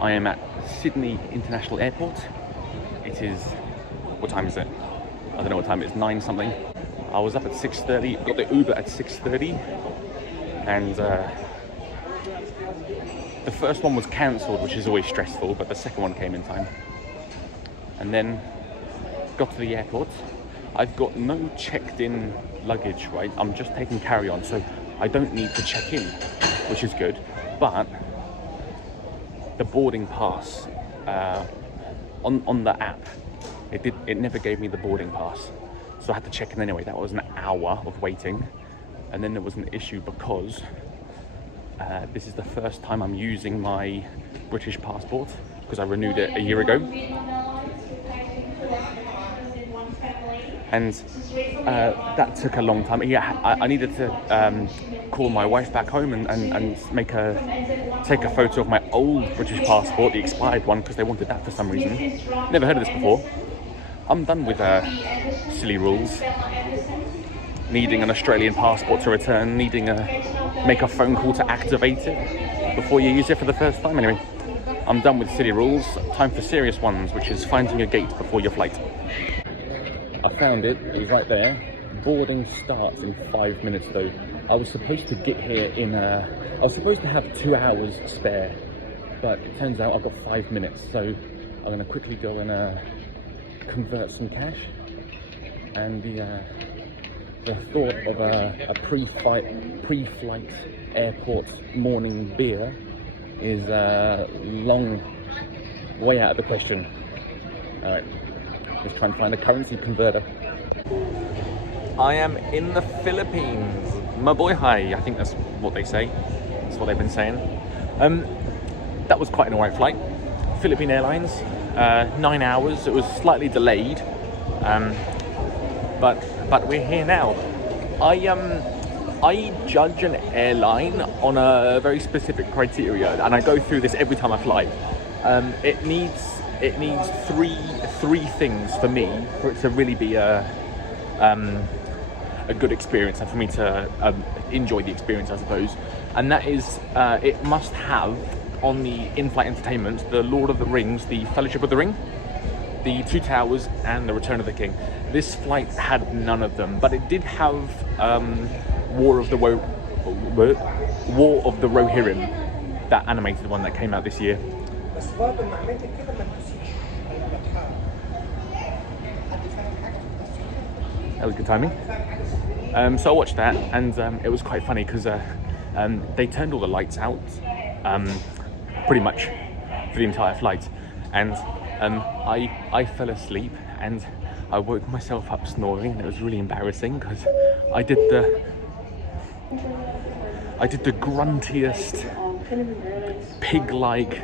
I am at Sydney International Airport. It is, what time is it? I don't know what time it is, 9 something. I was up at 6:30, got the Uber at 6:30, and the first one was cancelled, which is always stressful, but the second one came in time. And then got to the airport. I've got no checked-in luggage, right? I'm just taking carry-on, so I don't need to check in, which is good. But the boarding pass on the app, it never gave me the boarding pass, so I had to check in anyway. That was an hour of waiting, and then there was an issue because this is the first time I'm using my British passport because I renewed it a year ago. And that took a long time. Yeah, I needed to call my wife back home and take a photo of my old British passport, the expired one, because they wanted that for some reason. Never heard of this before. I'm done with silly rules. Needing an Australian passport to return, needing make a phone call to activate it before you use it for the first time. Anyway, I'm done with silly rules. Time for serious ones, which is finding a gate before your flight. I found it. It was right there. Boarding starts in 5 minutes though. I was supposed to get here in I was supposed to have 2 hours spare, but it turns out I've got 5 minutes, so I'm going to quickly go and convert some cash. And the thought of a pre-flight airport morning beer is long way out of the question. All right, let's try and find a currency converter. I am in the Philippines. Mabuhay, I think that's what they say. That's what they've been saying. That was quite an alright flight. Philippine Airlines, 9 hours. It was slightly delayed, but we're here now. I judge an airline on a very specific criteria, and I go through this every time I fly. It needs three things for me for it to really be a good experience, and for me to enjoy the experience, I suppose. And that is, it must have on the in-flight entertainment the Lord of the Rings, the Fellowship of the Ring, the Two Towers, and the Return of the King. This flight had none of them, but it did have War of the Rohirrim, that animated one that came out this year. That was good timing. So I watched that, and it was quite funny because they turned all the lights out pretty much for the entire flight, and I fell asleep and I woke myself up snoring, and it was really embarrassing because I did the gruntiest pig-like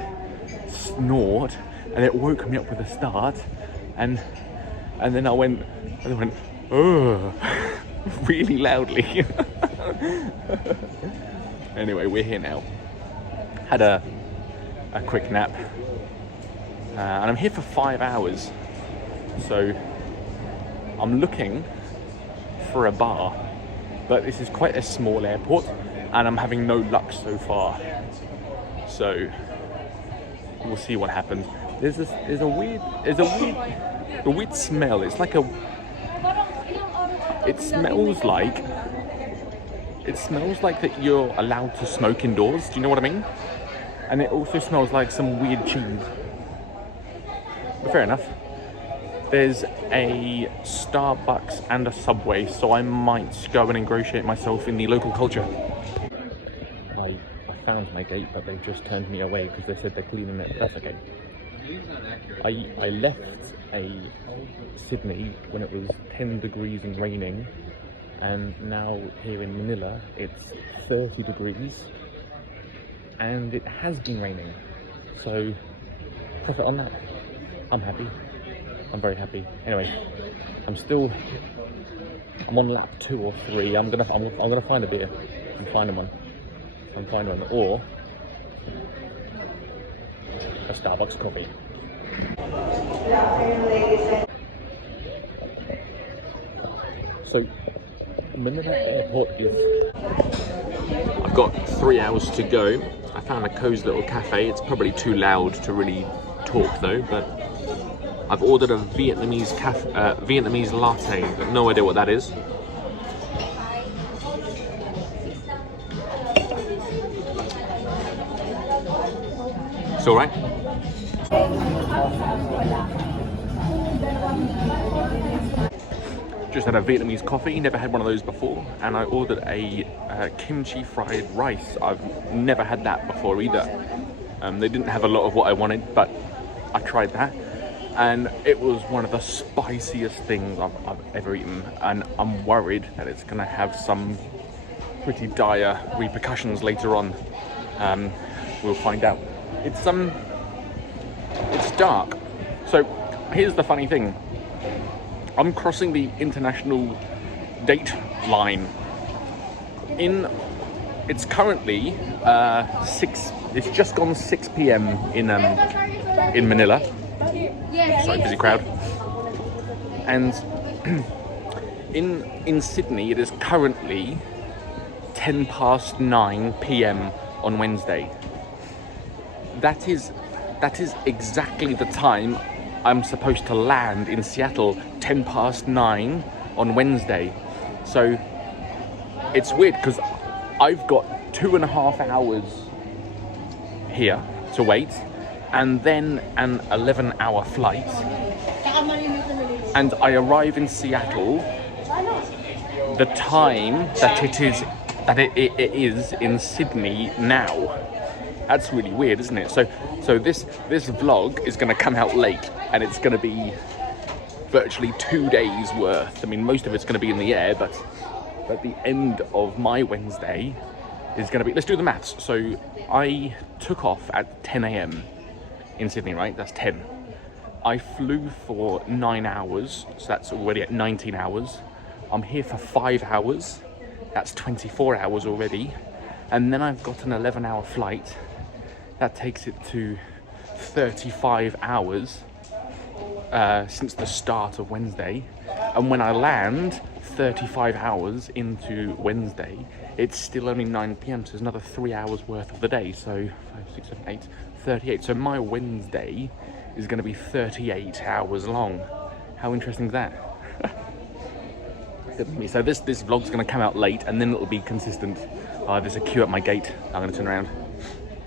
snort, and it woke me up with a start, and then I went oh, really loudly. Anyway, we're here now. Had a quick nap, and I'm here for 5 hours, so I'm looking for a bar, but this is quite a small airport and I'm having no luck so far, so we'll see what happens. There's a weird smell. It's like it smells like that you're allowed to smoke indoors, do you know what I mean? And it also smells like some weird cheese. But fair enough. There's a Starbucks and a Subway, so I might go and ingratiate myself in the local culture. I found my gate, but they've just turned me away because they said they're cleaning it. That's okay. I left Sydney when it was 10 degrees and raining, and now here in Manila it's 30 degrees and it has been raining, so profit on that. I'm happy. I'm very happy. Anyway, I'm on lap 2 or 3. I'm gonna find a beer. I'm finding one, or a Starbucks coffee. So Manila Airport is... I've got 3 hours to go, I found a cozy little cafe. It's probably too loud to really talk though, but I've ordered a Vietnamese latte. Got no idea what that is. It's all right. Just had a Vietnamese coffee, never had one of those before, and I ordered a kimchi fried rice. I've never had that before either. They didn't have a lot of what I wanted, but I tried that, and it was one of the spiciest things I've ever eaten, and I'm worried that it's going to have some pretty dire repercussions later on. We'll find out. It's dark. So here's the funny thing. I'm crossing the international date line. It's currently 6. It's just gone 6 p.m. in Manila. Sorry, busy crowd. And in Sydney, it is currently 9:10 p.m. on Wednesday. That is exactly the time I'm supposed to land in Seattle, 9:10 on Wednesday. So it's weird because I've got 2.5 hours here to wait, and then an 11-hour flight. And I arrive in Seattle the time that it is in Sydney now. That's really weird, isn't it? So this vlog is going to come out late, and it's going to be virtually 2 days worth. I mean, most of it's going to be in the air, but at the end of my Wednesday is going to be... Let's do the maths. So I took off at 10 a.m. in Sydney, right? That's 10. I flew for 9 hours, so that's already at 19 hours. I'm here for 5 hours. That's 24 hours already. And then I've got an 11-hour flight. That takes it to 35 hours since the start of Wednesday. And when I land 35 hours into Wednesday, it's still only 9 p.m. So there's another 3 hours worth of the day. So 5, 6, 7, 8, 38. So my Wednesday is going to be 38 hours long. How interesting is that? So this vlog's going to come out late, and then it'll be consistent. There's a queue at my gate. I'm going to turn around.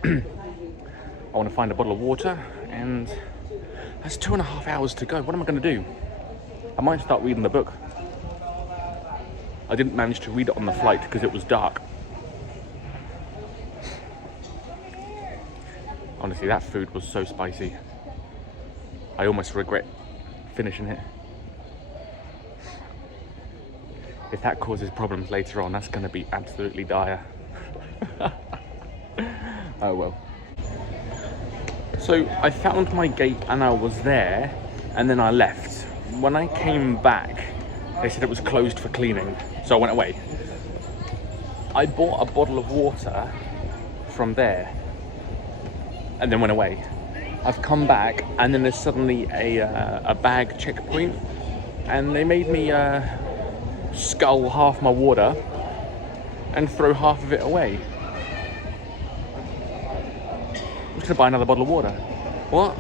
I want to find a bottle of water, and that's 2.5 hours to go. What am I going to do? I might start reading the book. I didn't manage to read it on the flight because it was dark. Honestly, that food was so spicy. I almost regret finishing it. If that causes problems later on, that's going to be absolutely dire. Oh well. So I found my gate and I was there, and then I left. When I came back, they said it was closed for cleaning, so I went away. I bought a bottle of water from there and then went away. I've come back, and then there's suddenly a bag checkpoint, and they made me scull half my water and throw half of it away. I'm just gonna buy another bottle of water. What?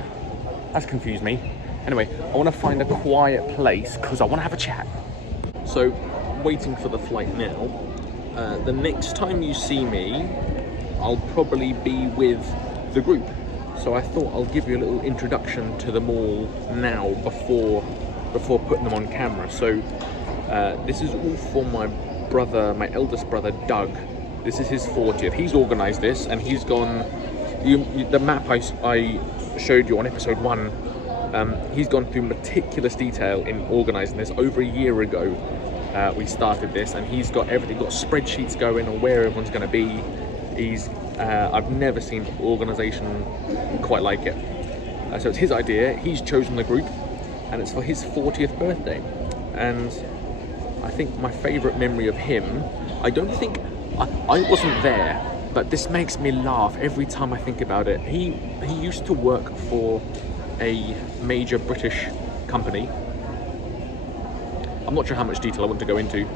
That's confused me. Anyway, I want to find a quiet place because I want to have a chat. So, waiting for the flight now. The next time you see me, I'll probably be with the group. So I thought I'll give you a little introduction to them all now before putting them on camera. So this is all for my brother, my eldest brother, Doug. This is his 40th. He's organised this, and he's gone... the map I showed you on episode 1, he's gone through meticulous detail in organising this. Over a year ago, we started this, and he's got everything, got spreadsheets going on where everyone's going to be. I've never seen organisation quite like it. So it's his idea. He's chosen the group, and it's for his 40th birthday. And I think my favourite memory of him, I don't think I wasn't there, but this makes me laugh every time I think about it. He used to work for a major British company. I'm not sure how much detail I want to go into.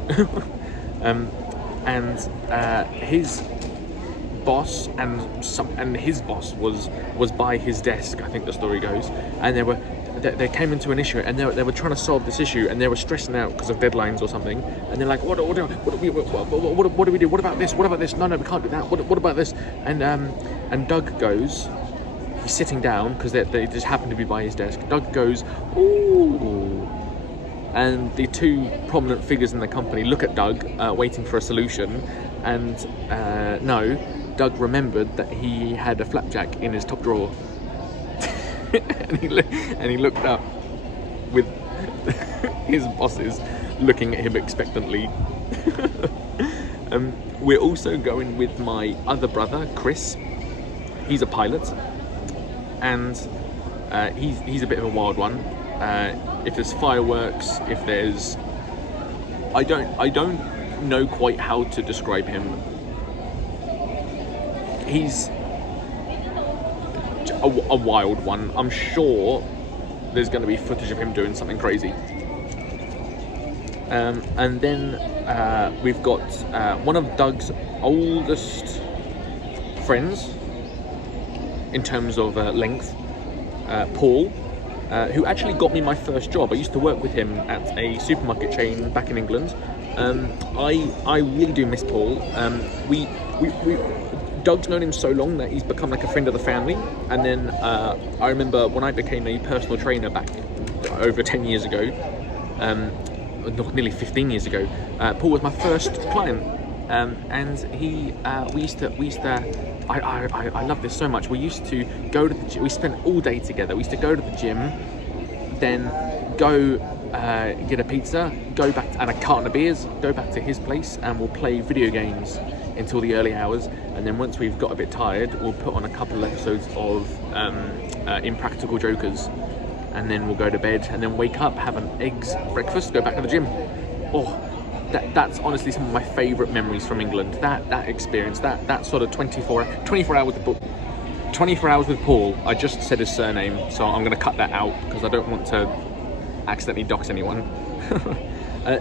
And his boss and his boss was by his desk, I think the story goes, and they came into an issue, and they were trying to solve this issue, and they were stressing out because of deadlines or something, and they're like, what do we do? What about this? What about this? No, we can't do that. What about this? And Doug goes, he's sitting down because they just happen to be by his desk. Doug goes, ooh. And the two prominent figures in the company look at Doug, waiting for a solution, and no, Doug remembered that he had a flapjack in his top drawer. and he looked up with his bosses looking at him expectantly. We're also going with my other brother, Chris. He's a pilot, and he's a bit of a wild one. If there's fireworks, if there's... I don't know quite how to describe him. He's a wild one. I'm sure there's going to be footage of him doing something crazy. And then we've got one of Doug's oldest friends in terms of length, Paul, who actually got me my first job. I used to work with him at a supermarket chain back in England. I really do miss Paul. Doug's known him so long that he's become like a friend of the family. And then I remember when I became a personal trainer back over 10 years ago, nearly 15 years ago, Paul was my first client. And we used to, I love this so much. We used to go to the gym. We spent all day together. We used to go to the gym, then go get a pizza, go back and a carton of beers, go back to his place, and we'll play video games until the early hours. And then once we've got a bit tired, we'll put on a couple of episodes of Impractical Jokers, and then we'll go to bed, and then wake up, have an eggs breakfast, go back to the gym. Oh, that's honestly some of my favourite memories from England. That experience, that sort of 24 hours with Paul. I just said his surname, so I'm going to cut that out because I don't want to accidentally dox anyone.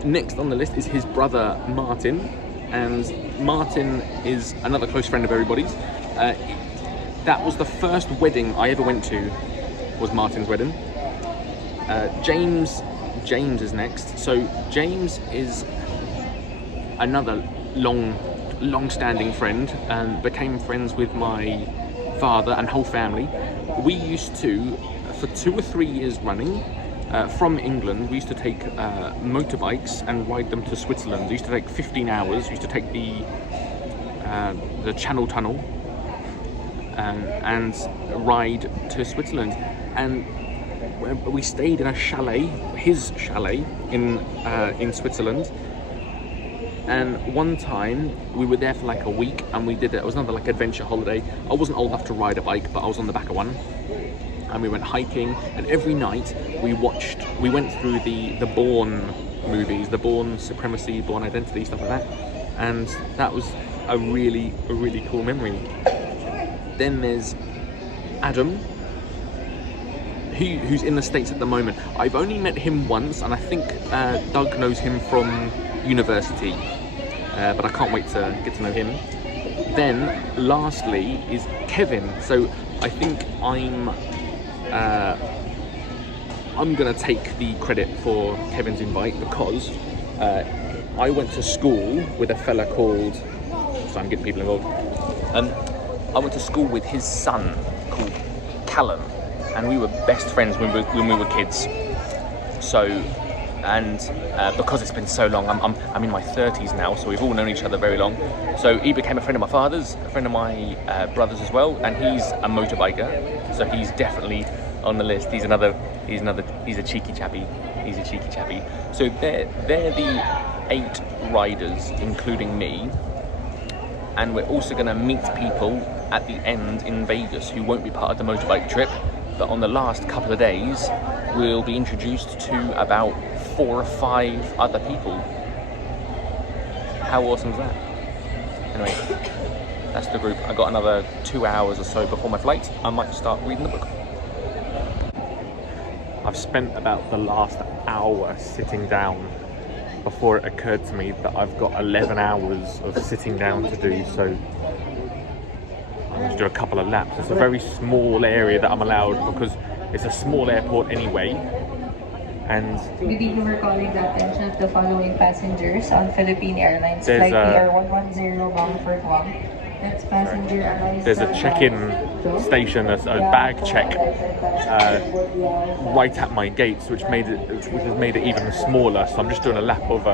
Next on the list is his brother Martin, and Martin is another close friend of everybody's. That was the first wedding I ever went to, was Martin's wedding. James is next. So James is another long-standing friend, and became friends with my father and whole family. We used to, for 2 or 3 years running, from England, we used to take motorbikes and ride them to Switzerland. It used to take 15 hours. We used to take the Channel Tunnel and ride to Switzerland. And we stayed in a chalet, his chalet in Switzerland. And one time we were there for like a week, and we did it. It was another like adventure holiday. I wasn't old enough to ride a bike, but I was on the back of one. And we went hiking, and every night we went through the Bourne movies, the Bourne Supremacy, Bourne Identity, stuff like that. And that was a really cool memory. Then there's Adam, who's in the States at the moment. I've only met him once, and I think Doug knows him from university, but I can't wait to get to know him. Then lastly is Kevin. So I think I'm gonna take the credit for Kevin's invite, because I went to school with a fella called, so I'm getting people involved. I went to school with his son called Callum, and we were best friends when we were kids. So, and because it's been so long, I'm in my 30s now, so we've all known each other very long. So he became a friend of my father's, a friend of my brother's as well, and he's a motorbiker, so he's definitely on the list. He's a cheeky chappy. He's a cheeky chappy. So they're the 8 riders, including me, and we're also going to meet people at the end in Vegas who won't be part of the motorbike trip. But on the last couple of days, we'll be introduced to about 4 or 5 other people. How awesome is that? Anyway, that's the group. I got another 2 hours or so before my flight. I might start reading the book. I've spent about the last hour sitting down before it occurred to me that I've got 11 hours of sitting down to do. So Let's do a couple of laps. It's a very small area that I'm allowed because it's a small airport anyway. And Maybe you were calling the attention of the following passengers on Philippine Airlines There's flight a- PR110 bound for Guam. That's passenger arrives there's a at check-in station, a bag check right at my gates, which has made it even smaller. So I'm just doing a lap of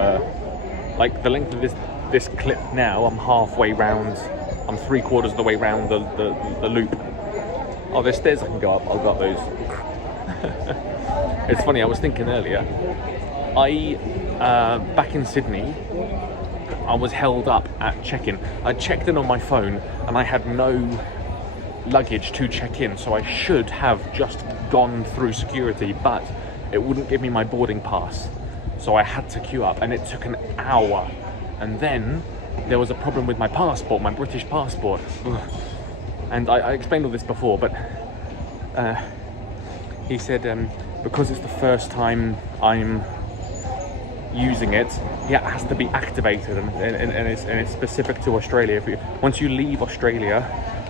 like the length of this clip now. I'm halfway round. I'm 3/4 of the way round the loop. Oh, there's stairs I can go up. I'll go up those. It's funny, I was thinking earlier, back in Sydney, I was held up at check-in. I checked in on my phone and I had no luggage to check in, so I should have just gone through security, but it wouldn't give me my boarding pass. So I had to queue up and it took an hour. And then there was a problem with my passport, my British passport. Ugh. And I explained all this before, but he said, because it's the first time I'm using it, yeah, it has to be activated, and it's specific to Australia. Once you leave Australia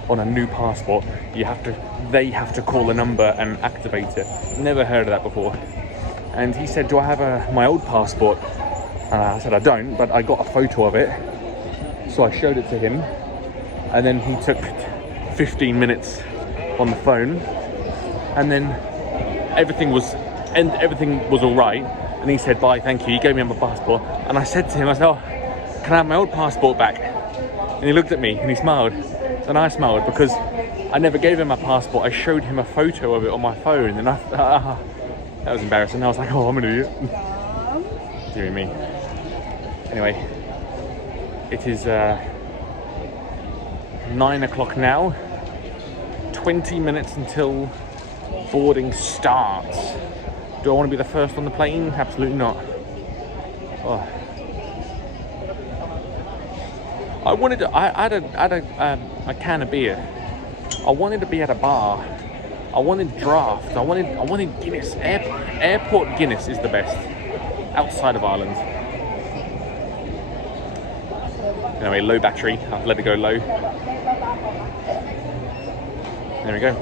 on a new passport, they have to call a number and activate it. Never heard of that before. And he said, do I have my old passport? I said I don't, but I got a photo of it, so I showed it to him, and then he took 15 minutes on the phone, and then everything was all right, and he said bye, thank you. He gave me my passport, and I said to him, I said, oh, can I have my old passport back? And he looked at me and he smiled, and I smiled because I never gave him my passport. I showed him a photo of it on my phone, and that was embarrassing. I was like, oh, I'm an idiot. Dear me. Anyway, it is 9 o'clock now. 20 minutes until boarding starts. Do I want to be the first on the plane? Absolutely not. Oh. I had a can of beer. I wanted to be at a bar. I wanted draft. I wanted Guinness. Airport Guinness is the best outside of Ireland. Anyway, low battery. I've let it go low. There we go.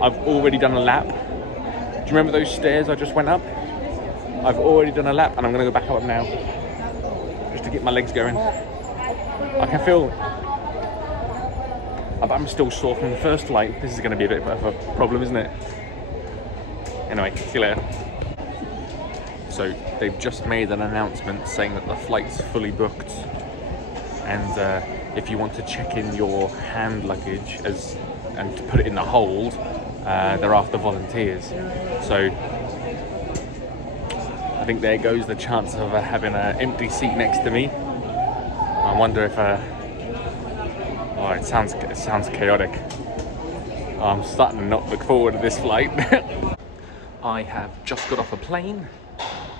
I've already done a lap. Do you remember those stairs I just went up? I've already done a lap, and I'm going to go back up now, just to get my legs going. I can feel, I'm still sore from the first flight. This is going to be a bit of a problem, isn't it? Anyway, see you later. So they've just made an announcement saying that the flight's fully booked, and if you want to check in your hand luggage and to put it in the hold, they're after volunteers. So I think there goes the chance of having an empty seat next to me. I wonder if oh, it sounds chaotic. I'm starting to not look forward to this flight. I have just got off a plane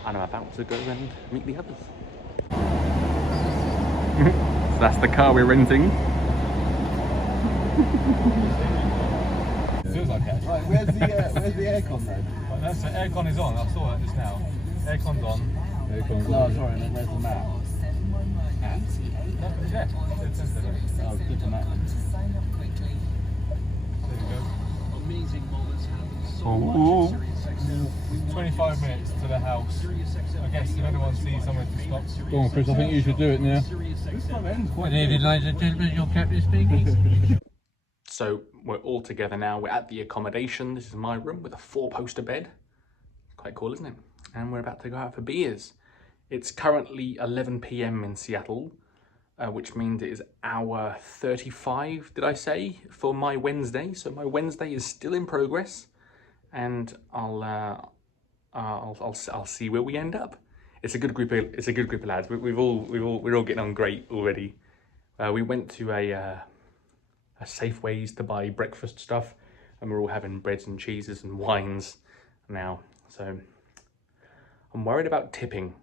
and I'm about to go and meet the others. So that's the car we're renting. Feels like it. Right, where's the aircon then? That's the aircon is on. I saw that just now. Aircon's on. Aircon's No, on. sorry, where's the map? Yeah. It says there. Oh, click on that. There you go. Amazing moments happen so Ooh. much. 25 minutes to the house. I guess if anyone sees somewhere to stop. Go on, Chris, I think you should do it now. Good evening, ladies and gentlemen, your captain speaking. So we're all together now. We're at the accommodation. This is my room with a 4-poster bed. Quite cool, isn't it? And we're about to go out for beers. It's currently 11 p.m. in Seattle, which means it is hour 35, did I say, for my Wednesday. So my Wednesday is still in progress, and I'll see where we end up. It's a good group of lads. We're all getting on great already. We went to a Safeways to buy breakfast stuff, and we're all having breads and cheeses and wines now. So I'm worried about tipping.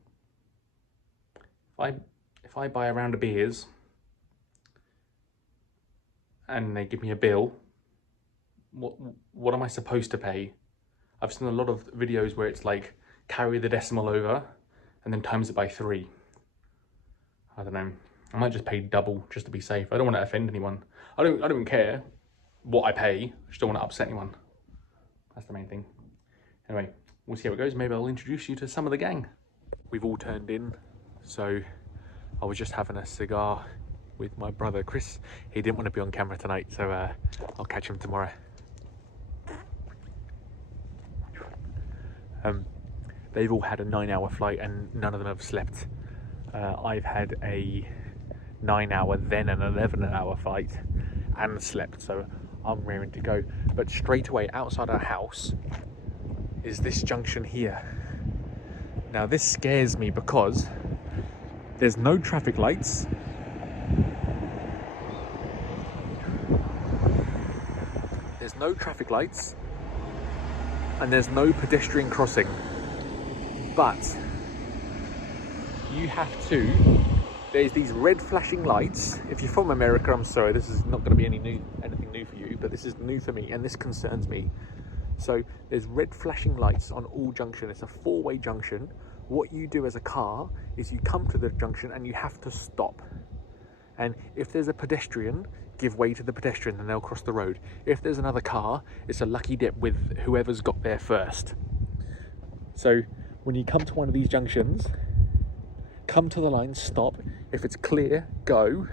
If I buy a round of beers and they give me a bill, what am I supposed to pay? I've seen a lot of videos where it's like carry the decimal over and then times it by 3. I don't know. I might just pay double just to be safe. I don't want to offend anyone. I don't even care what I pay. I just don't want to upset anyone. That's the main thing. Anyway, we'll see how it goes. Maybe I'll introduce you to some of the gang. We've all turned in, so I was just having a cigar with my brother Chris. He didn't want to be on camera tonight, so I'll catch him tomorrow. They've all had a 9-hour flight and none of them have slept. I've had a 9-hour, then an 11-hour flight and slept, so I'm raring to go. But straight away outside our house is this junction here. Now this scares me because there's no traffic lights. There's no traffic lights and there's no pedestrian crossing. But you have to, there's these red flashing lights. If you're from America, I'm sorry, this is not going to be anything new for you, but this is new for me and this concerns me. So there's red flashing lights on all junctions. It's a 4-way junction. What you do as a car is you come to the junction and you have to stop. And if there's a pedestrian, give way to the pedestrian and they'll cross the road. If there's another car, it's a lucky dip with whoever's got there first. So when you come to one of these junctions, come to the line, stop. If it's clear, go.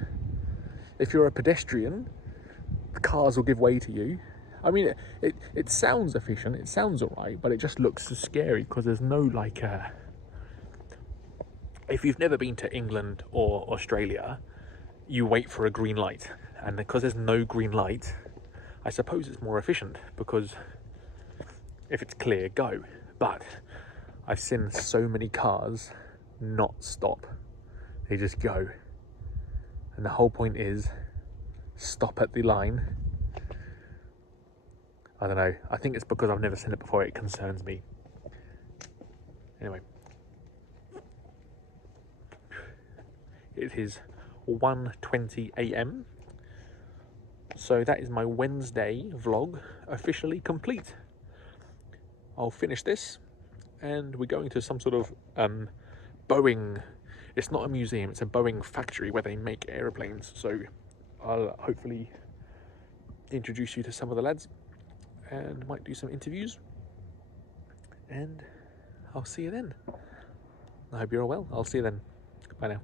If you're a pedestrian, the cars will give way to you. I mean, it sounds efficient, it sounds all right, but it just looks so scary because there's no like, if you've never been to England or Australia, you wait for a green light. And because there's no green light, I suppose it's more efficient because if it's clear, go. But I've seen so many cars not stop. They just go. And the whole point is stop at the line. I don't know. I think it's because I've never seen it before. It concerns me. Anyway. It is 1:20 AM. So that is my Wednesday vlog officially complete. I'll finish this and we're going to some sort of Boeing. It's not a museum, it's a Boeing factory where they make aeroplanes. So I'll hopefully introduce you to some of the lads and might do some interviews. And I'll see you then. I hope you're all well. I'll see you then. Bye now.